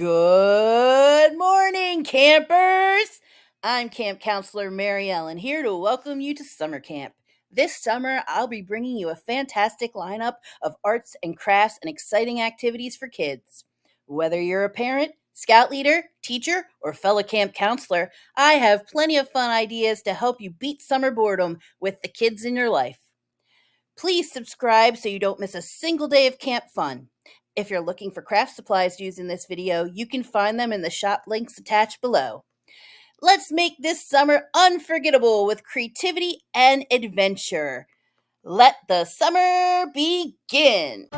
Good morning, campers! I'm Camp Counselor Mary Ellen here to welcome you to summer camp. This summer, I'll be bringing you a fantastic lineup of arts and crafts and exciting activities for kids. Whether you're a parent, scout leader, teacher, or fellow camp counselor, I have plenty of fun ideas to help you beat summer boredom with the kids in your life. Please subscribe so you don't miss a single day of camp fun. If you're looking for craft supplies used in this video, you can find them in the shop links attached below. Let's make this summer unforgettable with creativity and adventure. Let the summer begin!